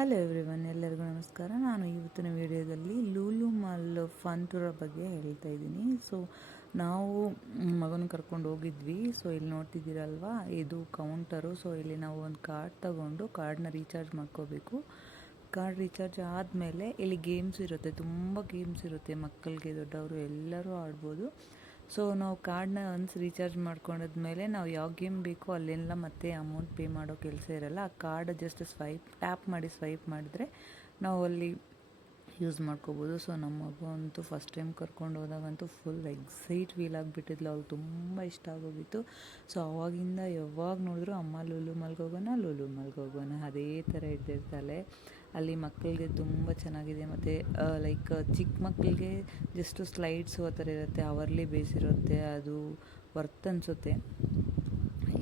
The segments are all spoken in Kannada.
ಹಲೋ ಎವ್ರಿವನ್, ಎಲ್ಲರಿಗೂ ನಮಸ್ಕಾರ. ನಾನು ಇವತ್ತಿನ ವಿಡಿಯೋದಲ್ಲಿ ಲೂಲು ಮಾಲ್ ಫನ್ ಟೂರ್ ಬಗ್ಗೆ ಹೇಳ್ತಾ ಇದ್ದೀನಿ. ಸೊ ನಾವು ಮಗನ ಕರ್ಕೊಂಡು ಹೋಗಿದ್ವಿ. ಸೊ ಇಲ್ಲಿ ನೋಡ್ತಿದ್ದೀರಲ್ವಾ, ಇದು ಕೌಂಟರು. ಸೊ ಇಲ್ಲಿ ನಾವು ಒಂದು ಕಾರ್ಡ್ ತಗೊಂಡು ಕಾರ್ಡ್ನ ರೀಚಾರ್ಜ್ ಮಾಡ್ಕೋಬೇಕು. ಕಾರ್ಡ್ ರೀಚಾರ್ಜ್ ಆದಮೇಲೆ ಇಲ್ಲಿ ಗೇಮ್ಸ್ ಇರುತ್ತೆ, ತುಂಬ ಗೇಮ್ಸ್ ಇರುತ್ತೆ. ಮಕ್ಕಳಿಗೆ ದೊಡ್ಡವರು ಎಲ್ಲರೂ ಆಡ್ಬೋದು. ಸೊ ನಾವು ಕಾರ್ಡ್ನ ಒನ್ಸ್ ರೀಚಾರ್ಜ್ ಮಾಡ್ಕೊಂಡಾದ್ಮೇಲೆ ನಾವು ಯಾವ ಗೇಮ್ ಬೇಕೋ ಅಲ್ಲೆಲ್ಲ ಮತ್ತೆ ಅಮೌಂಟ್ ಪೇ ಮಾಡೋ ಕೆಲಸ ಇರಲ್ಲ. ಆ ಕಾರ್ಡ್ ಜಸ್ಟ್ ಟ್ಯಾಪ್ ಮಾಡಿ ಸ್ವೈಪ್ ಮಾಡಿದ್ರೆ ನಾವು ಅಲ್ಲಿ ಯೂಸ್ ಮಾಡ್ಕೋಬೋದು. ಸೊ ನಮ್ಮ ಮಗು ಅಂತೂ ಫಸ್ಟ್ ಟೈಮ್ ಕರ್ಕೊಂಡು ಹೋದಾಗಂತೂ ಫುಲ್ ಎಕ್ಸೈಟ್ ಫೀಲ್ ಆಗಿಬಿಟ್ಟಿದ್ಲು. ಅವ್ಳು ತುಂಬ ಇಷ್ಟ ಆಗೋಗಿತ್ತು. ಸೊ ಅವಾಗಿಂದ ಯಾವಾಗ ನೋಡಿದ್ರು ಅಮ್ಮ ಲೂಲು ಮಲ್ಗೋಗೋಣ, ಲೂಲು ಮಲ್ಗೋಗೋಣ ಅದೇ ಥರ ಇದ್ದಿರ್ತಾಳೆ. ಅಲ್ಲಿ ಮಕ್ಕಳಿಗೆ ತುಂಬ ಚೆನ್ನಾಗಿದೆ. ಮತ್ತು ಲೈಕ್ ಚಿಕ್ಕ ಮಕ್ಕಳಿಗೆ ಜಸ್ಟು ಸ್ಲೈಡ್ಸ್ ಆ ಥರ ಇರುತ್ತೆ, ಅವರ್ಲಿ ಬೇಸಿರುತ್ತೆ, ಅದು ವರ್ತ್ ಅನಿಸುತ್ತೆ.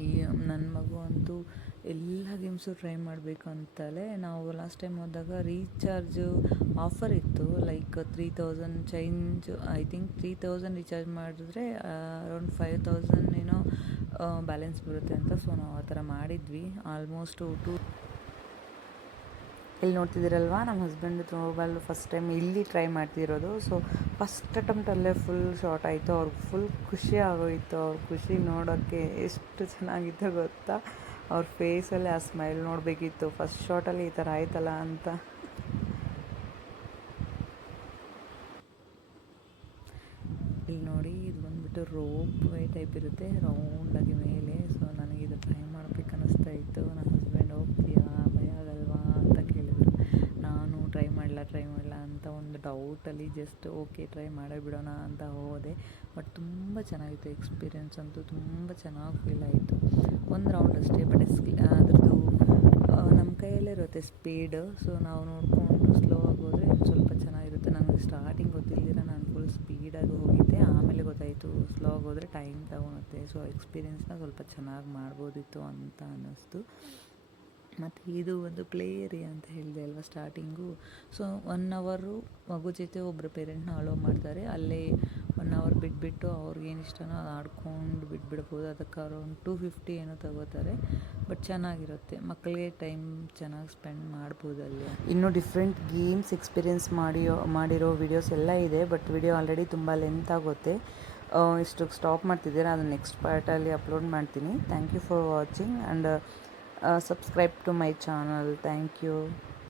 ಈ ನನ್ನ ಮಗು ಅಂತೂ ಎಲ್ಲ ಗೇಮ್ಸು ಟ್ರೈ ಮಾಡಬೇಕು ಅಂತಾಳೆ. ನಾವು ಲಾಸ್ಟ್ ಟೈಮ್ ಹೋದಾಗ ರೀಚಾರ್ಜು ಆಫರ್ ಇತ್ತು, like 3000 change, I think 3000 recharge ಮಾಡಿದ್ರೆ ಅರೌಂಡ್ 5000 ಏನೋ ಬ್ಯಾಲೆನ್ಸ್ ಬರುತ್ತೆ ಅಂತ. ಸೊ ನಾವು ಆ ಥರ ಮಾಡಿದ್ವಿ. ಆಲ್ಮೋಸ್ಟ್ ಇಲ್ಲಿ ನೋಡ್ತಿದ್ದೀರಲ್ವ, ನಮ್ಮ ಹಸ್ಬೆಂಡ್ ಮೊಬೈಲ್ ಫಸ್ಟ್ ಟೈಮ್ ಇಲ್ಲಿ ಟ್ರೈ ಮಾಡ್ತಿರೋದು. ಸೊ ಫಸ್ಟ್ ಅಟೆಂಪ್ಟಲ್ಲೇ ಫುಲ್ ಶಾರ್ಟ್ ಆಯಿತು. ಅವ್ರಿಗೆ ಫುಲ್ ಖುಷಿ ಆಗೋಯಿತು. ಅವ್ರ ಖುಷಿ ನೋಡೋಕ್ಕೆ ಎಷ್ಟು ಚೆನ್ನಾಗಿತ್ತು ಗೊತ್ತಾ. ಅವ್ರ ಫೇಸಲ್ಲಿ ಆ ಸ್ಮೈಲ್ ನೋಡಬೇಕಿತ್ತು. ಫಸ್ಟ್ ಶಾರ್ಟಲ್ಲಿ ಈ ಥರ ಆಯ್ತಲ್ಲ ಅಂತ. ಇಲ್ಲಿ ನೋಡಿ, ಇದು ಬಂದುಬಿಟ್ಟು ರೋಪ್ ವೇ ಟೈಪ್ ಇರುತ್ತೆ, ರೌಂಡಾಗಿ ಮೇಲೆ. ಸೊ ನನಗೆ ಇದು ಟ್ರೈ ಮಾಡ್ಬೇಕು ಅನ್ನಿಸ್ತಾ ಇತ್ತು. ನನ್ನ ಹಸ್ಬೆಂಡ್ ಹೋಗ್ತೀಯಾ, ಭಯ ಆಗಲ್ವಾ ಅಂತ ಕೇಳಿದ್ರು. ನಾನು ಟ್ರೈ ಮಾಡಲ್ಲ ಅಂತ ಒಂದು ಡೌಟಲ್ಲಿ ಜಸ್ಟ್ ಓಕೆ ಟ್ರೈ ಮಾಡೇ ಬಿಡೋಣ ಅಂತ ಹೋದೆ. ಬಟ್ ತುಂಬ ಚೆನ್ನಾಗಿತ್ತು. ಎಕ್ಸ್ಪೀರಿಯೆನ್ಸ್ ಅಂತೂ ತುಂಬ ಚೆನ್ನಾಗಿ ಫೀಲ್ ಆಯಿತು. ಒಂದು ರೌಂಡ್ ಅಷ್ಟೇ, ಬಟ್ ಅದ್ರದ್ದು ನಮ್ಮ ಕೈಯಲ್ಲೇ ಇರುತ್ತೆ ಸ್ಪೀಡ್. ಸೊ ನಾವು ನೋಡಿಕೊಂಡು ಸ್ಲೋ ಆಗಿ ಹೋದರೆ ಸ್ವಲ್ಪ ಚೆನ್ನಾಗಿರುತ್ತೆ. ನನಗೆ ಸ್ಟಾರ್ಟಿಂಗ್ ಗೊತ್ತಿಲ್ಲದಿರ ನಾನು ಫುಲ್ ಸ್ಪೀಡಾಗಿ ಹೋಗಿದ್ದೆ. ಆಮೇಲೆ ಗೊತ್ತಾಯಿತು ಸ್ಲೋ ಆಗಿ ಹೋದರೆ ಟೈಮ್ ತಗೊಳುತ್ತೆ. ಸೊ ಎಕ್ಸ್ಪೀರಿಯೆನ್ಸ್ನ ಸ್ವಲ್ಪ ಚೆನ್ನಾಗಿ ಮಾಡ್ಬೋದಿತ್ತು ಅಂತ ಅನ್ನಿಸ್ತು. ಮತ್ತು ಇದು ಒಂದು ಪ್ಲೇ ಏರಿಯಾ ಅಂತ ಹೇಳಿದೆ ಅಲ್ವಾ ಸ್ಟಾರ್ಟಿಂಗು. ಸೊ 1 ಅವರು ಮಗು ಜೊತೆ ಒಬ್ಬರು ಪೇರೆಂಟ್ನ ಅಲೋ ಮಾಡ್ತಾರೆ. ಅಲ್ಲೇ 1 ಅವರ್ ಬಿಟ್ಬಿಟ್ಟು ಅವ್ರಿಗೇನು ಇಷ್ಟನೋ ಅದು ಆಡ್ಕೊಂಡು ಬಿಟ್ಬಿಡ್ಬೋದು. ಅದಕ್ಕೆ ಅರೌಂಡ್ 250 ಏನೋ ತಗೋತಾರೆ. ಬಟ್ ಚೆನ್ನಾಗಿರುತ್ತೆ, ಮಕ್ಕಳಿಗೆ ಟೈಮ್ ಚೆನ್ನಾಗಿ ಸ್ಪೆಂಡ್ ಮಾಡ್ಬೋದು ಅಲ್ಲಿ. ಇನ್ನೂ ಡಿಫ್ರೆಂಟ್ ಗೇಮ್ಸ್ ಎಕ್ಸ್ಪೀರಿಯೆನ್ಸ್ ಮಾಡಿರೋ ವಿಡಿಯೋಸ್ ಎಲ್ಲ ಇದೆ. ಬಟ್ ವಿಡಿಯೋ ಆಲ್ರೆಡಿ ತುಂಬ ಲೆಂತ್ ಆಗುತ್ತೆ. ಇಷ್ಟು ಸ್ಟಾಪ್ ಮಾಡ್ತಿದ್ದೀರಾ, ಅದನ್ನು ನೆಕ್ಸ್ಟ್ ಪಾರ್ಟಲ್ಲಿ ಅಪ್ಲೋಡ್ ಮಾಡ್ತೀನಿ. Thank you for watching and subscribe to my channel. Thank you.